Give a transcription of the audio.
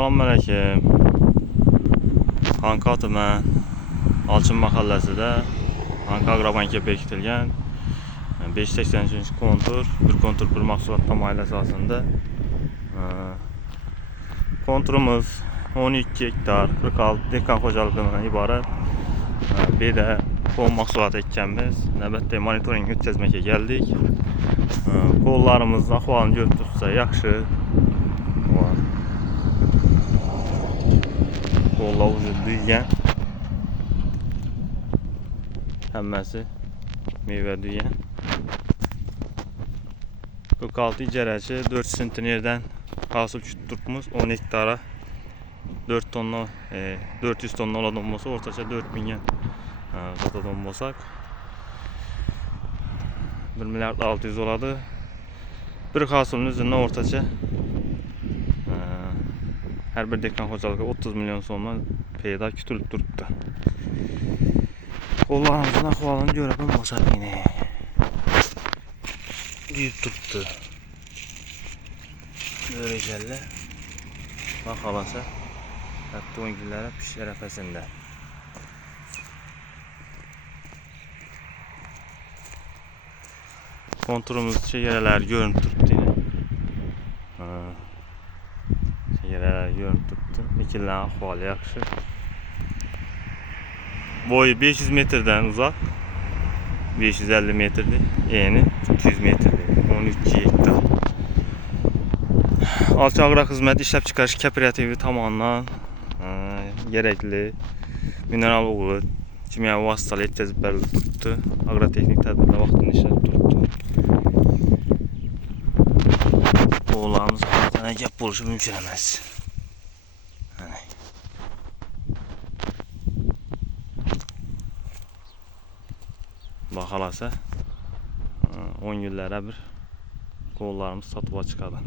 Selamünaleyküm. Xankatı mən Alçın mahalləsidə Xanka Agrobankə berkitilən 583 kontur, bir kontur bir mahsulat tamaylı əsasında konturumuz 12 hektar 46 dekan xocalıqlarından ibarət bir də qol mahsulat ekkenimiz növbətdə monitoring ötkəzməkə gəldik. Qollarımız ahvalını görüb tutsa yaxşı. Qollar uzun düyən. Həmməsi meyvə düyən. 46 icərəçi 4 sentinerdən hasıl tutturmuz 10 hektara 400 tonna oladan olsa ortaca 4000'ye satadan olsak 1 milyard 600 oladı. Bir hasılın üzerine ortaca her bir dekan xocalığı 30 milyon sonra peyda kütülüp durdu. Qollarımızın ahvalını görəbəm olsa yine deyib tuttu. Görəcəklər. Bax alasa hətta 10 günlərə piş ərəfəsində. Konturumuz şekerələr görünüb tuttu yine. Şekerələr görünüb tuttu. İkilən ahvalı yaxşı. Boyu 500 metreden uzak. 550 metrdir. Eni 300 metrdir. 13 hektar. Alçı Agro Xidmət İşləp Çıxarış Kooperativi tamamından gerekli mineral uğuru, kimyavi vasıtalı etkizib bərilib tuttu. Agrotexnik tədbirdə vaxtında işləyib tuttu. Oğullarımız hayatına gəp buluşu mümkün eməz. Baxalasa 10 günlərə bir qollarımız satıba çıxadı.